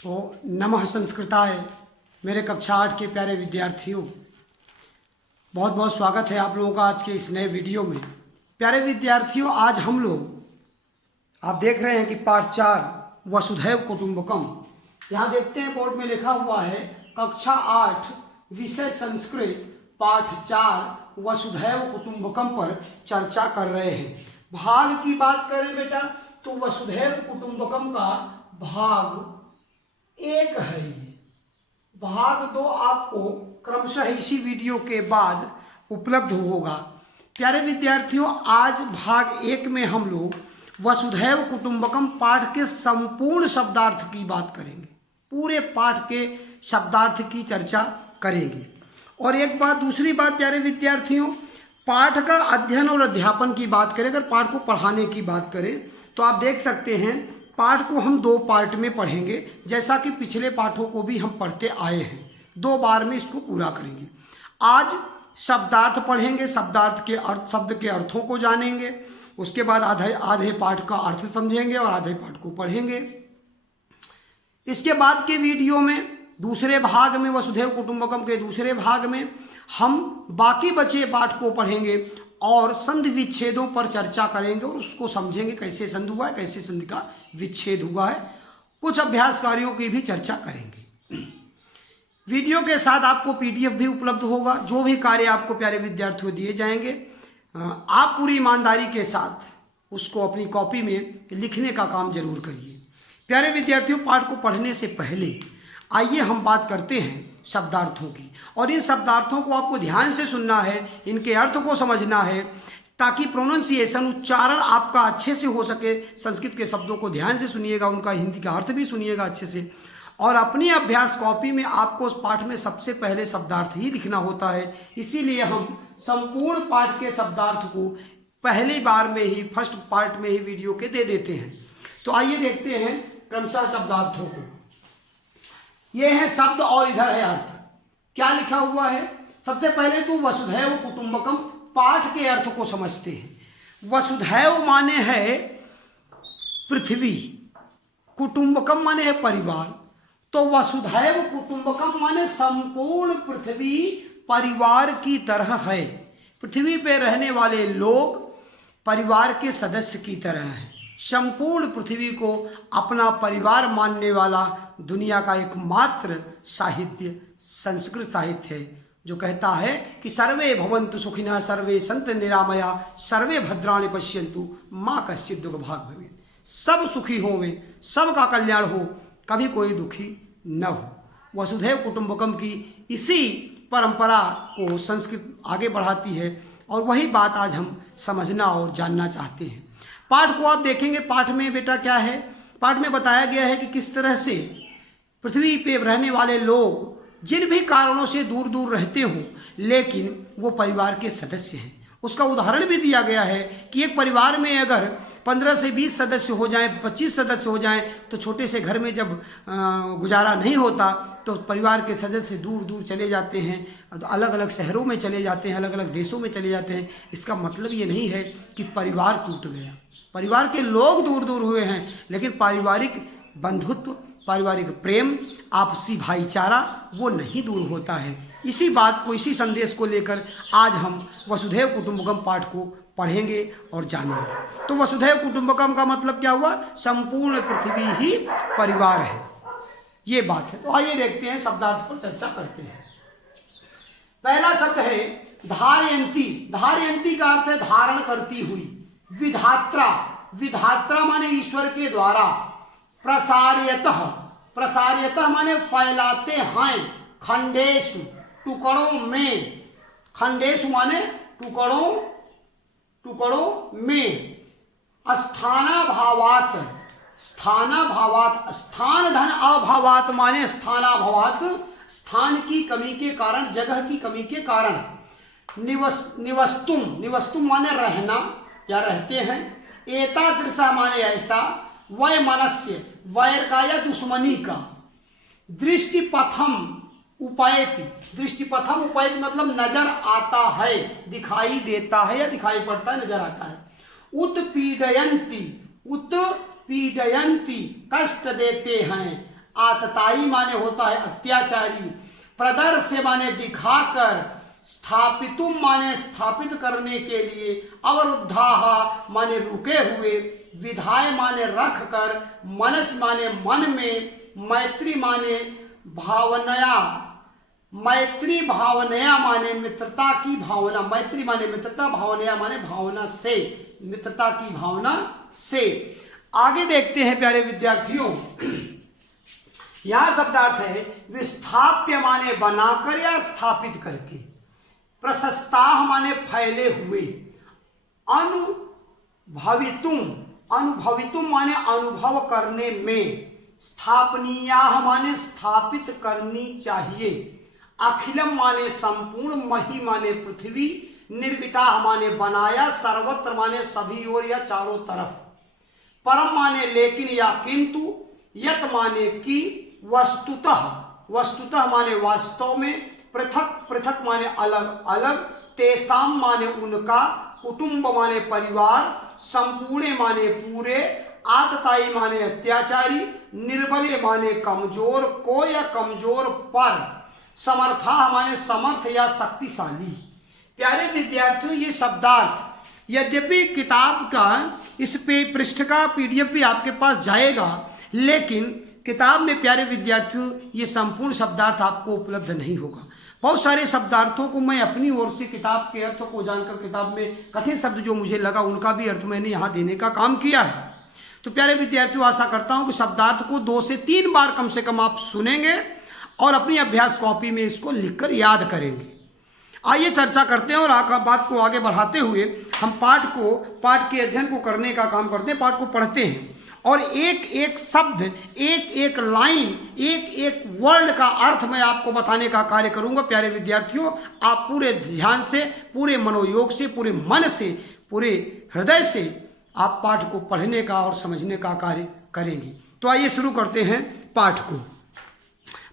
तो नमः संस्कृताय मेरे कक्षा 8 के प्यारे विद्यार्थियों, बहुत बहुत स्वागत है आप लोगों का आज के इस नए वीडियो में। प्यारे विद्यार्थियों, आज हम लोग आप देख रहे हैं कि पाठ 4 वसुधैव कुटुंबकम, यहाँ देखते हैं बोर्ड में लिखा हुआ है कक्षा 8 विषय संस्कृत पाठ 4 वसुधैव कुटुंबकम पर चर्चा कर रहे हैं। भाग की बात करें बेटा तो वसुधैव कुटुंबकम का भाग 1 है। भाग 2 आपको क्रमशः इसी वीडियो के बाद उपलब्ध होगा। प्यारे विद्यार्थियों, आज भाग 1 में हम लोग वसुधैव कुटुंबकम पाठ के संपूर्ण शब्दार्थ की बात करेंगे, पूरे पाठ के शब्दार्थ की चर्चा करेंगे। और एक बात, दूसरी बात प्यारे विद्यार्थियों, पाठ का अध्ययन और अध्यापन की बात करें, अगर पाठ को पढ़ाने की बात करें तो आप देख सकते हैं पाठ को हम 2 पार्ट में पढ़ेंगे, जैसा कि पिछले पाठों को भी हम पढ़ते आए हैं। 2 बार में इसको पूरा करेंगे। आज शब्दार्थ पढ़ेंगे, शब्दार्थ के अर्थ, शब्द के अर्थों को जानेंगे, उसके बाद आधे पाठ का अर्थ समझेंगे और आधे पाठ को पढ़ेंगे। इसके बाद के वीडियो में दूसरे भाग में, वसुधैव कुटुंबकम के दूसरे भाग में हम बाकी बचे पाठ को पढ़ेंगे और संधि विच्छेदों पर चर्चा करेंगे और उसको समझेंगे कैसे संधि हुआ है, कैसे संधि का विच्छेद हुआ है। कुछ अभ्यास कार्यों की भी चर्चा करेंगे। वीडियो के साथ आपको पीडीएफ भी उपलब्ध होगा। जो भी कार्य आपको प्यारे विद्यार्थियों दिए जाएंगे, आप पूरी ईमानदारी के साथ उसको अपनी कॉपी में लिखने का काम जरूर करिए। प्यारे विद्यार्थियों, पाठ को पढ़ने से पहले आइए हम बात करते हैं शब्दार्थों की। और इन शब्दार्थों को आपको ध्यान से सुनना है, इनके अर्थ को समझना है, ताकि प्रोनाउंसिएशन, उच्चारण आपका अच्छे से हो सके। संस्कृत के शब्दों को ध्यान से सुनिएगा, उनका हिंदी का अर्थ भी सुनिएगा अच्छे से। और अपनी अभ्यास कॉपी में आपको उस पाठ में सबसे पहले शब्दार्थ ही लिखना होता है। इसीलिए हम संपूर्ण पाठ के शब्दार्थ को पहली बार में ही, फर्स्ट पार्ट में ही वीडियो के दे देते हैं। तो आइए देखते हैं क्रमशः शब्दार्थों को। ये है शब्द और इधर है अर्थ। क्या लिखा हुआ है? सबसे पहले तो वसुधैव कुटुंबकम पाठ के अर्थ को समझते हैं। वसुधैव माने है पृथ्वी, कुटुंबकम माने है परिवार। तो वसुधैव कुटुंबकम माने संपूर्ण पृथ्वी परिवार की तरह है। पृथ्वी पे रहने वाले लोग परिवार के सदस्य की तरह हैं। संपूर्ण पृथ्वी को अपना परिवार मानने वाला दुनिया का एकमात्र साहित्य संस्कृत साहित्य है, जो कहता है कि सर्वे भवन्तु सुखिनः, सर्वे सन्तु निरामया, सर्वे भद्राणि पश्यन्तु, मा कश्चित् दुःखभाग् भवेत्। सब सुखी होवे, सबका कल्याण हो, कभी कोई दुखी न हो। वसुधैव कुटुंबकम की इसी परंपरा को संस्कृत आगे बढ़ाती है और वही बात आज हम समझना और जानना चाहते हैं। पाठ को आप देखेंगे, पाठ में बेटा क्या है? पाठ में बताया गया है कि किस तरह से पृथ्वी पे रहने वाले लोग जिन भी कारणों से दूर दूर रहते हों, लेकिन वो परिवार के सदस्य हैं। उसका उदाहरण भी दिया गया है कि एक परिवार में अगर 15 से 20 सदस्य हो जाएं, 25 सदस्य हो जाएं, तो छोटे से घर में जब गुजारा नहीं होता तो परिवार के सदस्य दूर दूर चले जाते हैं, अलग अलग शहरों में चले जाते हैं, अलग अलग देशों में चले जाते हैं। इसका मतलब ये नहीं है कि परिवार टूट गया, परिवार के लोग दूर दूर हुए हैं, लेकिन पारिवारिक बंधुत्व, पारिवारिक प्रेम, आपसी भाईचारा वो नहीं दूर होता है। इसी बात को, इसी संदेश को लेकर आज हम वसुधैव कुटुंबकम पाठ को पढ़ेंगे और जानेंगे। तो वसुधैव कुटुंबकम का मतलब क्या हुआ? संपूर्ण पृथ्वी ही परिवार है, ये बात है। तो आइए देखते हैं, शब्दार्थ पर चर्चा करते हैं। पहला शब्द है धारयंती। धारयंती का अर्थ है धारण करती हुई। विधात्रा, विधात्रा माने ईश्वर के द्वारा। प्रसार्यतः, प्रसार्यतः माने फैलाते हैं। खंडेषु, टुकड़ों में। खंडेषु माने टुकड़ों, टुकड़ों में। स्थानाभावात, स्थानाभावात, स्थान धन अभावात माने स्थानाभावात, स्थान की कमी के कारण, जगह की कमी के कारण। निवस्तुम, निवस्तुम माने रहना या रहते हैं। एतादृशा माने ऐसा। वय मनस्य, वैर का या दुश्मनी का। दृष्टिपथम उपैति, दृष्टिपथम उपैति मतलब नजर आता है, दिखाई देता है या दिखाई पड़ता है, नजर आता है। उत्पीडयंती, उत्पीडयंती कष्ट देते हैं। आतताई माने होता है अत्याचारी, प्रदर्श्य माने दिखाकर, स्थापितुम माने स्थापित करने के लिए, अवरुद्धाः माने रुके हुए, विधाय माने रख कर, मनस माने मन में, मैत्री माने भावनया, मैत्री भावनया माने मित्रता की भावना, मैत्री माने मित्रता, भावनया माने भावना से, मित्रता की भावना से। आगे देखते हैं प्यारे विद्यार्थियों, यह शब्दार्थ है विस्थाप्य माने बनाकर या स्थापित करके, प्रशस्ताः माने फैले हुए, अनुभवितुम, अनुभवितुम माने अनुभव करने में, स्थापनीयाः माने स्थापित करनी चाहिए, अखिलम माने संपूर्ण, मही माने पृथ्वी, निर्मिताः माने बनाया, सर्वत्र माने सभी ओर या चारों तरफ, परम माने लेकिन या किंतु, यत माने कि, वस्तुतः, वस्तुतः माने वास्तव में, पृथक, पृथक माने अलग अलग, तेसाम माने उनका, कुटुंब माने परिवार, संपूर्ण माने पूरे, आतताई माने अत्याचारी, निर्बले माने कमजोर को या कमजोर पर, समर्था माने समर्थ या शक्तिशाली। प्यारे विद्यार्थियों, ये शब्दार्थ यद्यपि किताब का इस पे पृष्ठ का PDF भी आपके पास जाएगा, लेकिन किताब में प्यारे विद्यार्थियों ये संपूर्ण शब्दार्थ आपको उपलब्ध नहीं होगा। बहुत सारे शब्दार्थों को मैं अपनी ओर से किताब के अर्थ को जानकर, किताब में कठिन शब्द जो मुझे लगा उनका भी अर्थ मैंने यहाँ देने का काम किया है। तो प्यारे विद्यार्थियों, आशा करता हूँ कि शब्दार्थ को 2 से 3 बार कम से कम आप सुनेंगे और अपनी अभ्यास कॉपी में इसको लिखकर याद करेंगे। आइए चर्चा करते हैं और बात को आगे बढ़ाते हुए हम पाठ के अध्ययन को करने का काम करते हैं, पाठ को पढ़ते हैं और एक एक शब्द, एक एक लाइन, एक एक वर्ड का अर्थ मैं आपको बताने का कार्य करूंगा। प्यारे विद्यार्थियों, आप पूरे ध्यान से, पूरे मनोयोग से, पूरे मन से, पूरे हृदय से आप पाठ को पढ़ने का और समझने का कार्य करेंगे। तो आइए शुरू करते हैं पाठ को।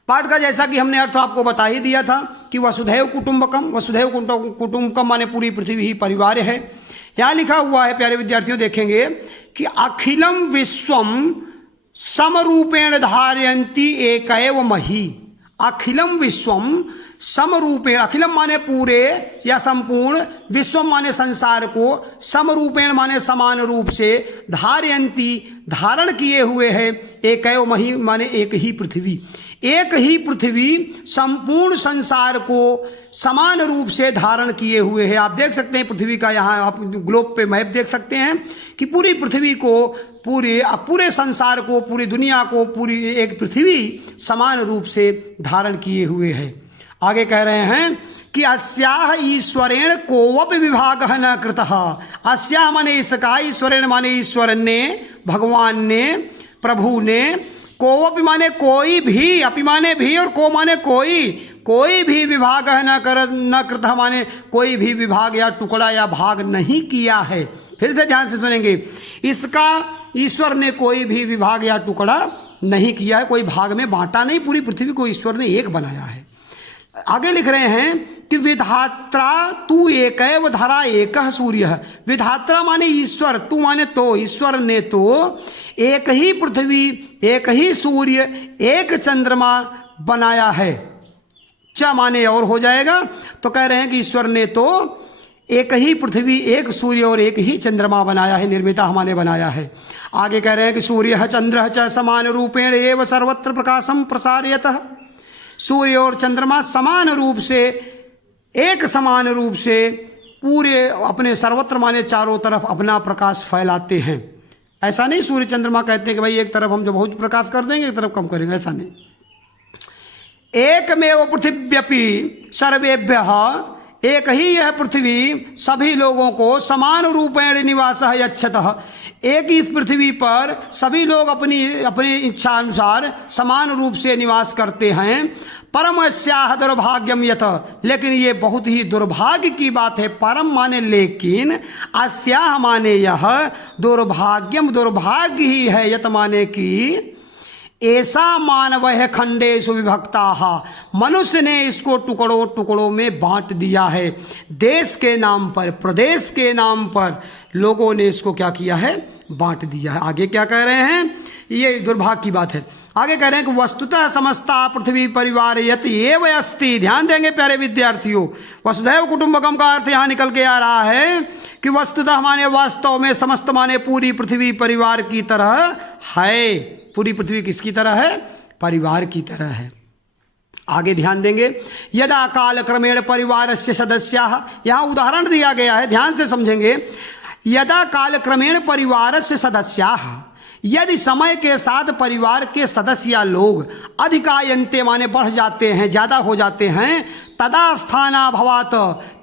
पाठ का जैसा कि हमने अर्थ आपको बता ही दिया था कि वसुधैव कुटुंबकम, वसुधैव कुटुंबकम माने पूरी पृथ्वी ही परिवार है। यहाँ लिखा हुआ है प्यारे विद्यार्थियों, देखेंगे कि अखिलम विश्वम समरूपेण धारयन्ति एकैव मही। अखिलम विश्वम समरूपेण, अखिलम माने पूरे या संपूर्ण, विश्वम माने संसार को, समरूपेण माने समान रूप से, धारयन्ति धारण किए हुए है, एकैव मही माने एक ही पृथ्वी, एक ही पृथ्वी संपूर्ण संसार को समान रूप से धारण किए हुए है। आप देख सकते हैं पृथ्वी का, यहाँ आप ग्लोब पे मैप देख सकते हैं कि पूरी पृथ्वी को, पूरे संसार को, पूरी दुनिया को, पूरी एक पृथ्वी समान रूप से धारण किए हुए है। आगे कह रहे हैं कि अस्याह ईश्वरेण कोवपि विभागः न कृतः। अस्याह माने इसका, ईश्वरेण माने ईश्वर ने, भगवान ने, प्रभु ने, कोवपि माने कोई भी, अपि माने भी और को माने कोई भी विभाग है न कृतः माने कोई भी विभाग या टुकड़ा या भाग नहीं किया है। फिर से ध्यान से सुनेंगे, इसका ईश्वर ने कोई भी विभाग या टुकड़ा नहीं किया है, कोई भाग में बांटा नहीं, पूरी पृथ्वी को ईश्वर ने एक बनाया है। आगे लिख रहे हैं कि विधात्रा तू एकैव धरा एकः सूर्य। विधात्रा माने ईश्वर, तू माने तो, ईश्वर ने तो एक ही पृथ्वी, एक ही सूर्य, एक चंद्रमा बनाया है। च माने और हो जाएगा, तो कह रहे हैं कि ईश्वर ने तो एक ही पृथ्वी, एक सूर्य और एक ही चंद्रमा बनाया है, निर्मिता हमारे बनाया है। आगे कह रहे हैं कि सूर्य चंद्र च समान रूपेण एव सर्वत्र प्रकाशम प्रसारयतः। सूर्य और चंद्रमा समान रूप से, एक समान रूप से पूरे अपने सर्वत्र माने चारों तरफ अपना प्रकाश फैलाते हैं। ऐसा नहीं सूर्य चंद्रमा कहते हैं कि भाई एक तरफ हम जो बहुत प्रकाश कर देंगे, एक तरफ कम करेंगे, ऐसा नहीं। एकमेव पृथिव्यपि सर्वेभ्यः, एक ही यह पृथ्वी सभी लोगों को समान रूपेण निवासः यच्छतः। एक ही इस पृथ्वी पर सभी लोग अपनी इच्छा अनुसार समान रूप से निवास करते हैं। परमस्याह दुर्भाग्यम यत, लेकिन ये बहुत ही दुर्भाग्य की बात है। परम माने लेकिन, अस्याह माने यह, दुर्भाग्यम दुर्भाग्य ही है, यत माने कि ऐसा मानव है खंडेषु विभक्ता, मनुष्य ने इसको टुकड़ों टुकड़ों में बांट दिया है। देश के नाम पर, प्रदेश के नाम पर लोगों ने इसको क्या किया है, बांट दिया है। आगे क्या कह रहे हैं, ये दुर्भाग्य की बात है। आगे कह रहे हैं कि वस्तुतः समस्ता पृथ्वी परिवार यत एव अस्ति। ध्यान देंगे प्यारे विद्यार्थियों, वसुधैव कुटुंबकम का अर्थ यहाँ निकल के आ रहा है कि वस्तुतः माने वास्तव में, समस्त माने पूरी पृथ्वी परिवार की तरह है। पूरी पृथ्वी किसकी तरह है, परिवार की तरह है। आगे ध्यान देंगे, यदा काल क्रमेण परिवार से सदस्या, यहाँ उदाहरण दिया गया है, ध्यान से समझेंगे। यदा काल क्रमेण परिवार से सदस्या, यदि समय के साथ परिवार के सदस्य या लोग अधिकायन्ते माने बढ़ जाते हैं, ज़्यादा हो जाते हैं, तदा स्थानाभावात,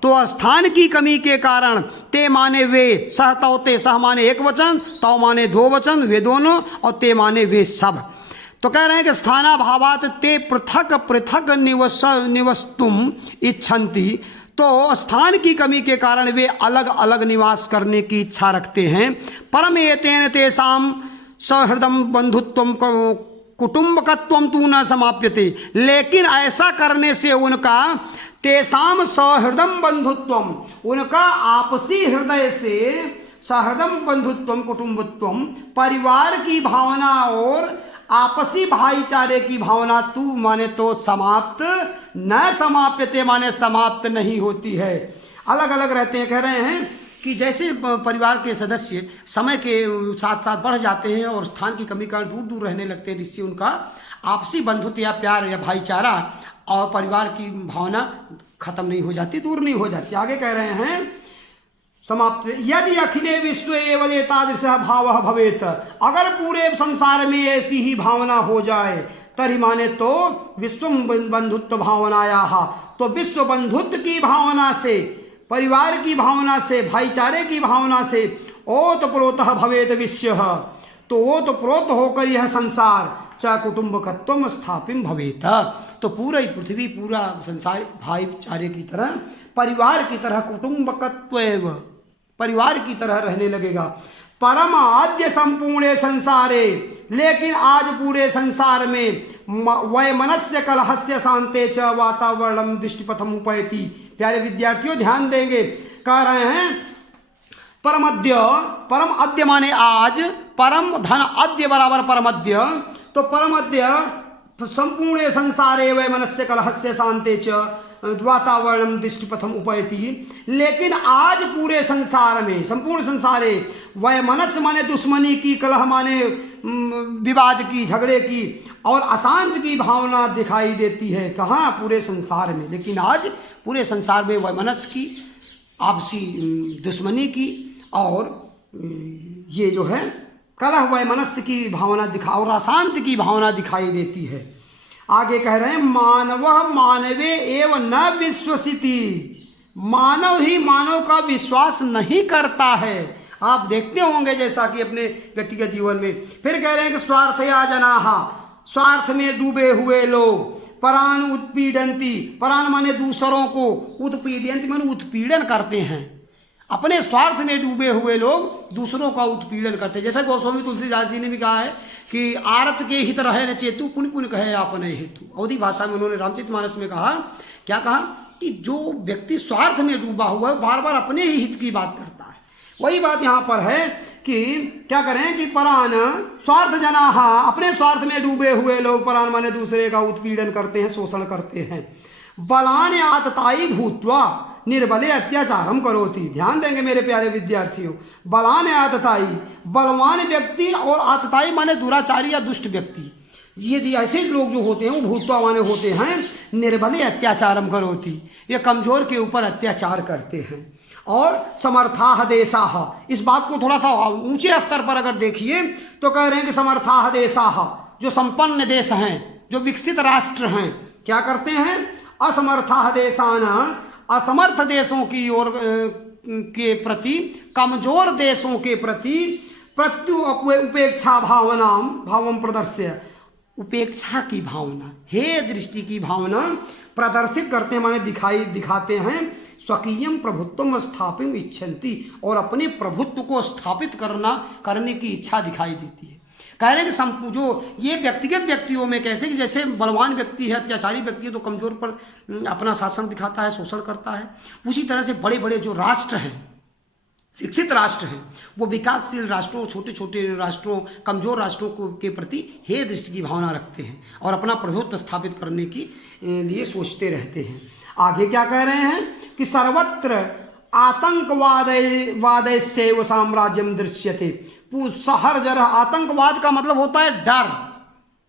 तो स्थान की कमी के कारण, ते माने वे, सह तौ ते, सह माने एक वचन, तौ माने दो वचन, वे दोनों, और ते माने वे सब। तो कह रहे हैं कि स्थानाभावात ते पृथक पृथक निवस्तुम इच्छन्ति, तो स्थान की कमी के कारण वे अलग अलग निवास करने की इच्छा रखते हैं। परम एतेन तेषाम सहृदम बंधुत्वम कुटुंबकत्वम तू न समाप्यते, लेकिन ऐसा करने से उनका तेषाम सहृदम बंधुत्वम, उनका आपसी हृदय से सहृदम बंधुत्वम कुटुंबत्वम, परिवार की भावना और आपसी भाईचारे की भावना तू माने तो समाप्त न समाप्यते माने समाप्त नहीं होती है। अलग अलग रहते हैं। कह रहे हैं कि जैसे परिवार के सदस्य समय के साथ साथ बढ़ जाते हैं और स्थान की कमी कारण दूर दूर रहने लगते हैं, जिससे उनका आपसी बंधुत्व या प्यार या भाईचारा और परिवार की भावना खत्म नहीं हो जाती, दूर नहीं हो जाती। आगे कह रहे हैं समाप्त, यदि अखिले विश्व एवं एतादृश भाव भवेत, अगर पूरे संसार में ऐसी ही भावना हो जाए, तरी माने तो विश्व बंधुत्व भावनाया, तो विश्व बंधुत्व की भावना से, परिवार की भावना से, भाईचारे की भावना से ओतप्रोतः भवेत विश्व, तो ओतप्रोत होकर यह संसार च कुटुंबकत्वम स्थापित भवेत, तो पूरा ही पृथ्वी, पूरा संसार भाईचारे की तरह, परिवार की तरह, कुटुंबकत्व परिवार की तरह रहने लगेगा। परम आद्य संपूर्ण संसारे, लेकिन आज पूरे संसार में वैमनस्य कलहस्य शांते च वातावरणम दृष्टिपथम उपैति। प्यारे विद्यार्थियों ध्यान देंगे, कह रहे हैं परमद्य, परम अद्य माने आज, परम धन अद्य बराबर परमद्य, तो परमद्य संपूर्ण संसारे वैमनस्य कलहस्य शांते च वातावरणम दृष्टिपथम उपैति। लेकिन आज पूरे संसार में, संपूर्ण संसारे, वैमनस्य माने दुश्मनी की, कलह माने विवाद की, झगड़े की और अशांत की भावना दिखाई देती है। कहाँ, पूरे संसार में। लेकिन आज पूरे संसार में वैमनस्य की, आपसी दुश्मनी की और ये जो है कलह वैमनस्य की भावना और अशांत की भावना दिखाई देती है। आगे कह रहे हैं मानव मानवे एवं न विश्वसिति, मानव ही मानव का विश्वास नहीं करता है। आप देखते होंगे जैसा कि अपने व्यक्तिगत जीवन में। फिर कह रहे हैं कि स्वार्थया जनाहा, स्वार्थ में डूबे हुए लोग, परान उत्पीडंती, परान माने दूसरों को, उत्पीडंती माने उत्पीड़न करते हैं। अपने स्वार्थ में डूबे हुए लोग दूसरों का उत्पीड़न करते हैं। जैसे गोस्वामी तुलसीदास जी ने भी कहा है कि आरत के हित रहे न चेतु, पुण्य पुण्य कहे आपने हेतु। अवधी भाषा में उन्होंने रामचरितमानस में कहा, क्या कहा कि जो व्यक्ति स्वार्थ में डूबा हुआ है बार बार अपने ही हित की बात करता है। वही बात यहाँ पर है कि क्या करें कि परान स्वार्थ जनाहा, अपने स्वार्थ में डूबे हुए लोग, परान माने दूसरे का उत्पीड़न करते हैं, शोषण करते हैं। बलान आतताई भूतवा निर्बले अत्याचारम करोति। ध्यान देंगे मेरे प्यारे विद्यार्थियों, बलान आतताई, बलवान व्यक्ति, और आतताई माने दुराचारी या दुष्ट व्यक्ति। यदि ऐसे लोग जो होते हैं वो भूतवा माने होते हैं निर्बले अत्याचारम करोति, ये कमजोर के ऊपर अत्याचार करते हैं। और समर्थाह देशाह, इस बात को थोड़ा सा ऊंचे स्तर पर अगर देखिए तो कह रहे हैं कि समर्थाह देशाह, जो संपन्न देश हैं, जो विकसित राष्ट्र हैं, क्या करते हैं, असमर्थाह देशान, असमर्थ देशों की ओर के प्रति, कमजोर देशों के प्रति प्रत्यु उपेक्षा भावनाम भावम प्रदर्श्य, उपेक्षा की भावना, हे दृष्टि की भावना प्रदर्शित करते हैं, माने दिखाते हैं। स्वकीयम प्रभुत्वम स्थापित इच्छन्ति, और अपने प्रभुत्व को स्थापित करने की इच्छा दिखाई देती है। कह रहे हैं कि जो ये व्यक्तिगत व्यक्तियों में कैसे कि जैसे बलवान व्यक्ति है, अत्याचारी व्यक्ति है तो कमजोर पर अपना शासन दिखाता है, शोषण करता है, उसी तरह से बड़े बड़े जो राष्ट्र हैं, विकसित राष्ट्र हैं, वो विकासशील राष्ट्रों, छोटे छोटे राष्ट्रों, कमजोर राष्ट्रों के प्रति हे दृष्टि की भावना रखते हैं और अपना प्रभुत्व स्थापित करने की लिए सोचते रहते हैं। आगे क्या कह रहे हैं कि सर्वत्र आतंकवाद सेव साम्राज्यम दृश्यते। हर जगह आतंकवाद का मतलब होता है डर,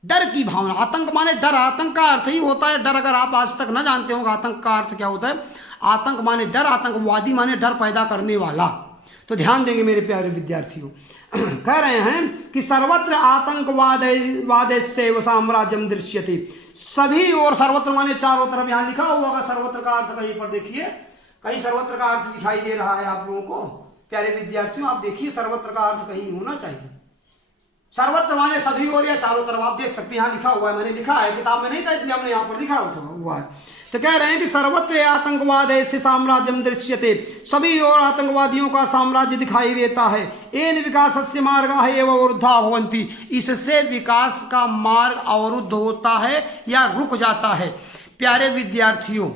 डर की भावना। आतंक माने डर, आतंक का अर्थ ही होता है डर। अगर आप आज तक न जानते हो आतंक का अर्थ क्या होता है, आतंक माने डर, आतंकवादी माने डर पैदा करने वाला। तो ध्यान देंगे मेरे प्यारे विद्यार्थियों। कह रहे हैं कि सर्वत्र आतंकवाद सेव साम्राज्यम दृश्यते। सभी और सर्वत्र माने चारों तरफ, यहां लिखा हुआ होगा सर्वत्र का अर्थ, कहीं पर देखिए, कहीं सर्वत्र का अर्थ दिखाई दे रहा है आप लोगों को प्यारे विद्यार्थियों? आप देखिए सर्वत्र का अर्थ कहीं होना चाहिए। सर्वत्र माने सभी और या चारों तरफ, आप देख सकते हैं यहाँ लिखा हुआ है, मैंने लिखा है, किताब में नहीं था इसलिए हमने यहाँ पर लिखा हुआ है। तो कह रहे हैं कि सर्वत्र आतंकवाद ऐसे साम्राज्यम दृश्यते, सभी और आतंकवादियों का साम्राज्य दिखाई देता है। एन विकासस्य मार्गाः एव अवरुद्धा भवन्ति, इससे विकास का मार्ग अवरुद्ध होता है या रुक जाता है। प्यारे विद्यार्थियों,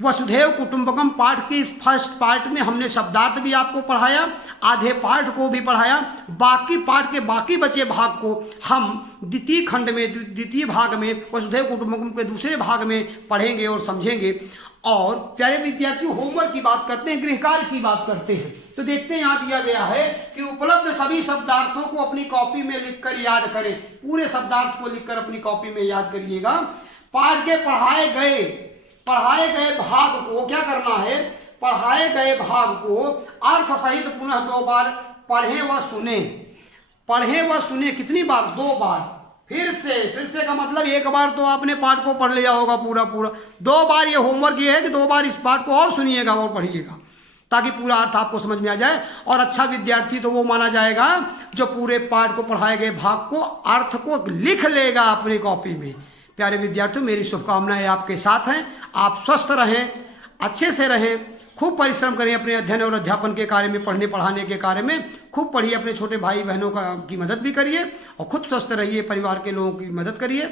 वसुधैव कुटुंबकम पाठ के इस फर्स्ट पार्ट में हमने शब्दार्थ भी आपको पढ़ाया, आधे पाठ को भी पढ़ाया, बाकी पाठ के बाकी बचे भाग को हम द्वितीय खंड में, द्वितीय भाग में, वसुधैव कुटुंबकम के दूसरे भाग में पढ़ेंगे और समझेंगे। और प्यारे विद्यार्थियों, होमवर्क की बात करते हैं, गृह कार्य की बात करते हैं। तो देखते हैं यहाँ दिया गया है कि उपलब्ध सभी शब्दार्थों को अपनी कॉपी में लिखकर याद करें। पूरे शब्दार्थ को लिखकर अपनी कॉपी में याद करिएगा। पाठ के पढ़ाए गए भाग को क्या करना है, पढ़ाए गए भाग को अर्थ सहित पुनः 2 बार पढ़ें व सुने। पढ़ें व सुने कितनी बार? 2 बार। फिर से का मतलब एक बार तो आपने पाठ को पढ़ लिया होगा पूरा, 2 बार। ये होमवर्क ये है कि 2 बार इस पाठ को और सुनिएगा और पढ़िएगा, ताकि पूरा अर्थ आपको समझ में आ जाए। और अच्छा विद्यार्थी तो वो माना जाएगा जो पूरे पाठ को, पढ़ाए गए भाग को, अर्थ को लिख लेगा अपनी कॉपी में। प्यारे विद्यार्थियों, मेरी शुभकामनाएं आपके साथ हैं। आप स्वस्थ रहें, अच्छे से रहें, खूब परिश्रम करें अपने अध्ययन और अध्यापन के कार्य में, पढ़ने पढ़ाने के कार्य में खूब पढ़िए, अपने छोटे भाई बहनों की मदद भी करिए और खुद स्वस्थ रहिए, परिवार के लोगों की मदद करिए,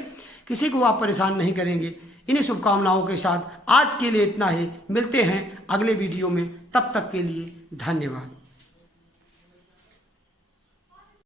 किसी को आप परेशान नहीं करेंगे। इन्हीं शुभकामनाओं के साथ आज के लिए इतना ही। मिलते हैं अगले वीडियो में, तब तक के लिए धन्यवाद।